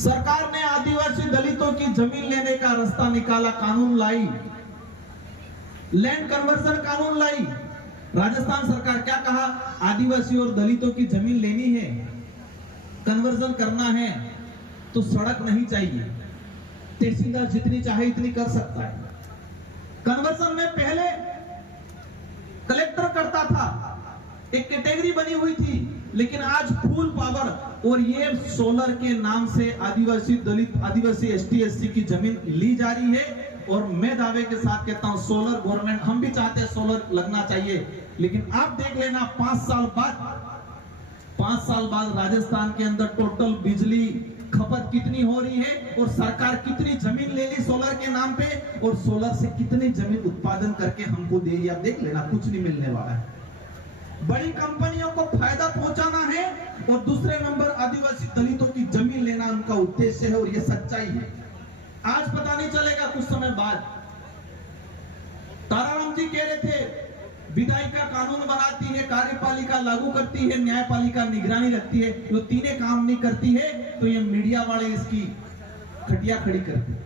सरकार ने आदिवासी दलितों की जमीन लेने का रास्ता निकाला, कानून लाई, लैंड कन्वर्जन कानून लाई। राजस्थान सरकार क्या कहा, आदिवासी और दलितों की जमीन लेनी है, कन्वर्जन करना है तो सड़क नहीं चाहिए, तहसीलदार जितनी चाहे इतनी कर सकता है। कन्वर्जन में पहले कलेक्टर करता था, एक कैटेगरी बनी हुई थी, लेकिन आज फुल पावर, और ये सोलर के नाम से आदिवासी दलित, आदिवासी एसटी एससी की जमीन ली जा रही है। और मैं दावे के साथ कहता हूं सोलर गवर्नमेंट, हम भी चाहते हैं सोलर लगना चाहिए, लेकिन आप देख लेना 5 साल बाद राजस्थान के अंदर टोटल बिजली खपत कितनी हो रही है, और सरकार कितनी जमीन ले ली सोलर के नाम पे, और सोलर से कितनी जमीन उत्पादन करके हमको दे रही है। आप देख लेना, कुछ नहीं मिलने वाला है। बड़ी कंपनियों को फायदा पहुंचाना है, और दूसरे नंबर आदिवासी दलितों की जमीन लेना उनका उद्देश्य है, और ये सच्चाई है। आज पता नहीं चलेगा, कुछ समय बाद ताराराम जी कह रहे थे विधायिका कानून बनाती है, कार्यपालिका लागू करती है, न्यायपालिका निगरानी रखती है, जो तीनों काम नहीं करती है तो ये मीडिया वाले इसकी खटिया खड़ी करते हैं।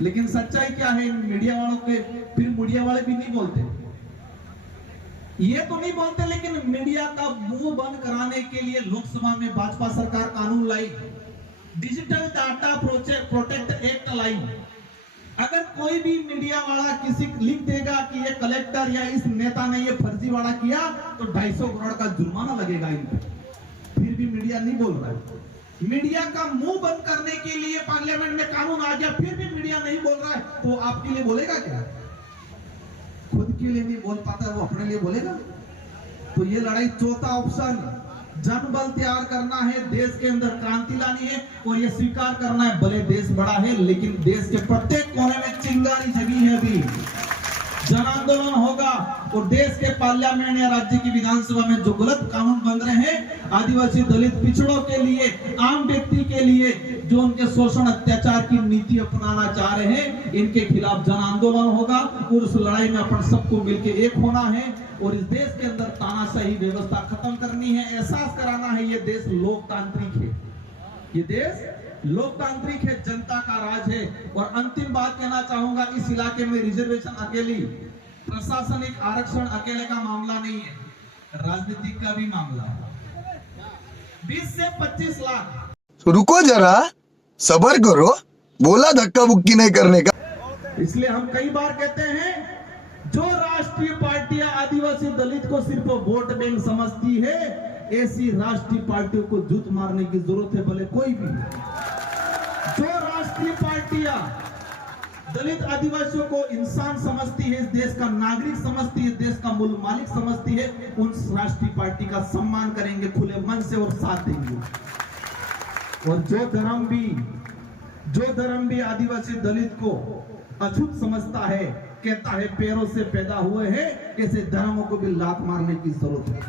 लेकिन सच्चाई क्या है, मीडिया वालों के, फिर मीडिया वाले भी नहीं बोलते, ये तो नहीं बोलते, लेकिन मीडिया का मुंह बंद कराने के लिए लोकसभा में भाजपा सरकार कानून लाई, डिजिटल डाटा प्रोटेक्ट एक्ट लाई। अगर कोई भी मीडिया वाला किसी लिख देगा कि ये कलेक्टर या इस नेता ने ये फर्जीवाड़ा किया तो 250 करोड़ का जुर्माना लगेगा इन पे, फिर भी मीडिया नहीं बोल रहा है। मीडिया का मुंह बंद करने के लिए पार्लियामेंट में कानून आ गया, फिर भी मीडिया नहीं बोल रहा है, तो आपके लिए बोलेगा क्या? खुद के लिए नहीं बोल पाता, वो अपने लिए बोलेगा? तो ये लड़ाई, चौथा ऑप्शन, जनबल तैयार करना है, देश के अंदर क्रांति लानी है, और ये स्वीकार करना है भले देश बड़ा है, लेकिन देश के प्रत्येक कोने में चिंगारी जगी है। अभी जन आंदोलन होगा, और देश के पार्लियामेंट या राज्य की विधानसभा में जो गलत कानून बन रहे हैं आदिवासी दलित पिछड़ों के लिए, आम व्यक्ति के लिए, जो उनके शोषण अत्याचार की नीति अपनाना चाह रहे हैं, इनके खिलाफ जन आंदोलन होगा, और उस लड़ाई में अपन सबको मिलकर एक होना है, और इस देश के अंदर तानाशाही व्यवस्था खत्म करनी है, एहसास कराना है ये देश लोकतांत्रिक है, ये देश लोकतांत्रिक है, जनता का राज है। और अंतिम बात कहना चाहूंगा, इस इलाके में रिजर्वेशन अकेली, प्रशासनिक आरक्षण अकेले का मामला नहीं है, राजनीतिक का भी मामला है। 20 से 25 लाख, रुको जरा, सब्र करो, बोला धक्का बुक्की नहीं करने का। इसलिए हम कई बार कहते हैं, जो राष्ट्रीय पार्टियां आदिवासी दलित को सिर्फ वोट बैंक समझती है, ऐसी राष्ट्रीय पार्टियों को जूत मारने की जरूरत है, भले कोई भी। जो राष्ट्रीय पार्टियां दलित आदिवासियों को इंसान समझती है, इस देश का नागरिक समझती है, देश का मूल मालिक समझती है, उन राष्ट्रीय पार्टी का सम्मान करेंगे खुले मन से और साथ देंगे। और जो धर्म भी आदिवासी दलित को अछूत समझता है, कहता है पैरों से पैदा हुए हैं, ऐसे धर्मों को भी लात मारने की जरूरत है।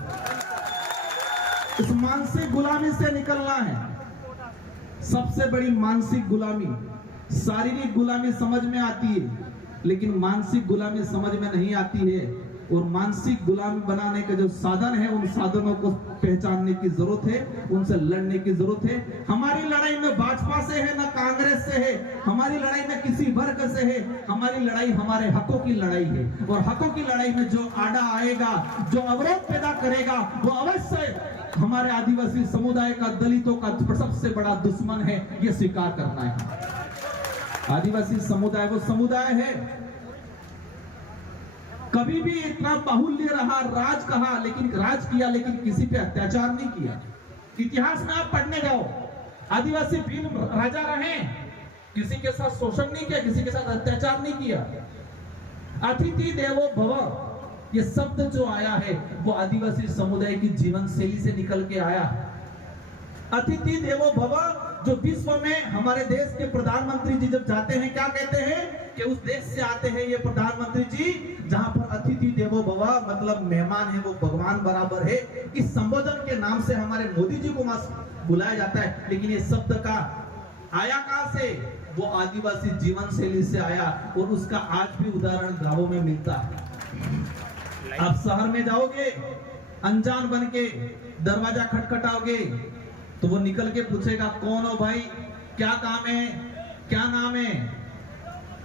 इस मानसिक गुलामी से निकलना है। सबसे बड़ी मानसिक गुलामी, शारीरिक गुलामी समझ में आती है, लेकिन मानसिक गुलामी समझ में नहीं आती है। और मानसिक गुलामी बनाने के जो साधन है, उन साधनों को पहचानने की जरूरत है, उनसे लड़ने की जरूरत है। हमारी लड़ाई में भाजपा से है, ना कांग्रेस से है, हमारी लड़ाई में किसी वर्ग से है, हमारी लड़ाई हमारे हकों की लड़ाई है। और हकों की लड़ाई में जो आड़ा आएगा, जो अवरोध पैदा करेगा, वो अवश्य हमारे आदिवासी समुदाय का, दलितों का सबसे बड़ा दुश्मन है, ये स्वीकार करना है। आदिवासी समुदाय वो समुदाय है, कभी भी इतना बाहुल्य रहा, राज कहा, लेकिन राज किया, लेकिन किसी पे अत्याचार नहीं किया। इतिहास में आप पढ़ने जाओ, आदिवासी भील राजा रहे, किसी के साथ शोषण नहीं किया, किसी के साथ अत्याचार नहीं किया। अतिथि देवो भव, ये शब्द जो आया है वो आदिवासी समुदाय की जीवन शैली से निकल के आया। अतिथि देवो भव, जो विश्व में हमारे देश के प्रधानमंत्री जी जब जाते हैं, क्या कहते हैं कि उस देश से आते हैं ये प्रधानमंत्री जी जहां पर अतिथि देवो भव, मतलब मेहमान है वो भगवान बराबर है। इस संबोधन के नाम से हमारे मोदी जी को बुलाया जाता है, लेकिन ये शब्द का आया कहां से? वो आदिवासी जीवन शैली से आया, और उसका आज भी उदाहरण गांवों में मिलता है। आप शहर में जाओगे, अनजान बन के दरवाजा खटखटाओगे, तो वो निकल के पूछेगा कौन हो भाई, क्या काम है, क्या नाम है।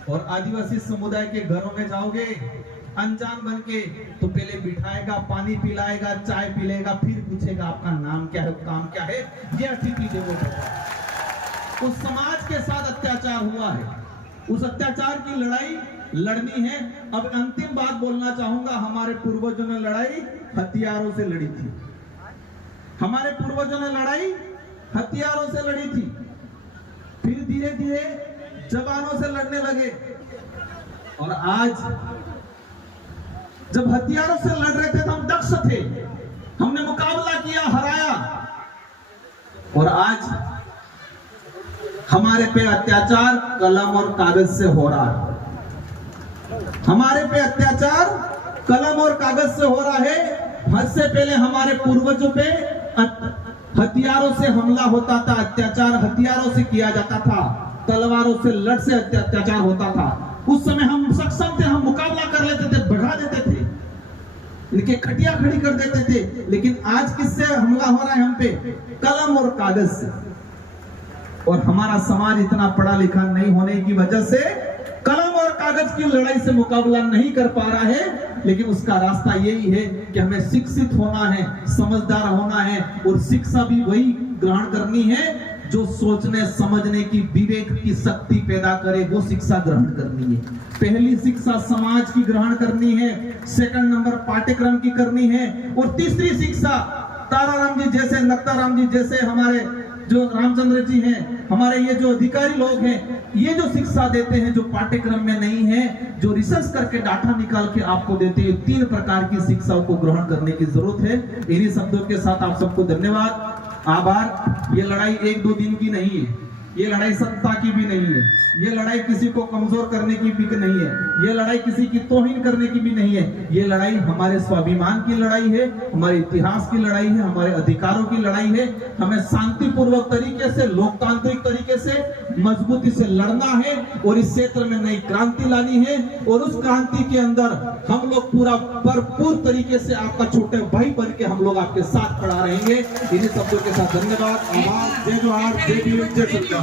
और आदिवासी समुदाय के घरों में जाओगे अनजान बन के, तो पहले बिठाएगा, पानी पिलाएगा, चाय पिलाएगा, फिर पूछेगा आपका नाम क्या है, काम क्या है। ये अतिथि देवो भव। उस समाज के साथ अत्याचार हुआ है, उस अत्याचार की लड़ाई लड़नी है। अब अंतिम बात बोलना चाहूंगा, हमारे पूर्वजों ने लड़ाई हथियारों से लड़ी थी, हमारे पूर्वजों ने लड़ाई हथियारों से लड़ी थी, फिर धीरे धीरे जवानों से लड़ने लगे। और आज जब हथियारों से लड़ रहे थे तो हम दक्ष थे, हमने मुकाबला किया, हराया। और आज हमारे पे अत्याचार कलम और कागज से हो रहा है, हमारे पे अत्याचार कलम और कागज से हो रहा है। हद से पहले हमारे पूर्वजों पे हथियारों से हमला होता था, अत्याचार हथियारों से किया जाता था, तलवारों से लड़ से अत्याचार होता था। उस समय हम सक्षम थे, हम मुकाबला कर लेते थे, भगा देते थे, इनके खटिया खड़ी कर देते थे। लेकिन आज किससे हमला हो रहा है हम पे? कलम और कागज से। और हमारा समाज इतना पढ़ा लिखा नहीं होने की वजह से कलम और कागज की लड़ाई से मुकाबला नहीं कर पा रहा है। लेकिन उसका रास्ता यही है कि हमें शिक्षित होना है, समझदार होना है, और शिक्षा भी वही ग्रहण करनी है जो सोचने समझने की, विवेक की शक्ति पैदा करे, वो शिक्षा ग्रहण करनी है। पहली शिक्षा समाज की ग्रहण करनी है, सेकंड नंबर पाठ्यक्रम की करनी है, और तीसरी शिक्षा ताराराम जी जैसे, नक्ताराम जी जैसे, हमारे जो रामचंद्र जी हैं, हमारे ये जो अधिकारी लोग हैं, ये जो शिक्षा देते हैं जो पाठ्यक्रम में नहीं है, जो रिसर्च करके डाटा निकाल के आपको देते हैं, 3 प्रकार की शिक्षाओं को ग्रहण करने की जरूरत है। इन्हीं शब्दों के साथ आप सबको धन्यवाद, आभार। ये लड़ाई 1-2 दिन की नहीं है, ये लड़ाई सत्ता की भी नहीं है, ये लड़ाई किसी को कमजोर करने की भी नहीं है, ये लड़ाई किसी की तौहीन करने की भी नहीं है। ये लड़ाई हमारे स्वाभिमान की लड़ाई है, हमारे इतिहास की लड़ाई है, हमारे अधिकारों की लड़ाई है। हमें शांतिपूर्वक तरीके से, लोकतांत्रिक तरीके से, मजबूती से लड़ना है, और इस क्षेत्र में नई क्रांति लानी है। और उस क्रांति के अंदर हम लोग पूरा भरपूर तरीके से आपका छोटे भाई बन के हम लोग आपके साथ खड़ा रहेंगे। इन्हीं शब्दों के साथ धन्यवाद, आभार, जय जोहार, जय भीम, जय सरकार।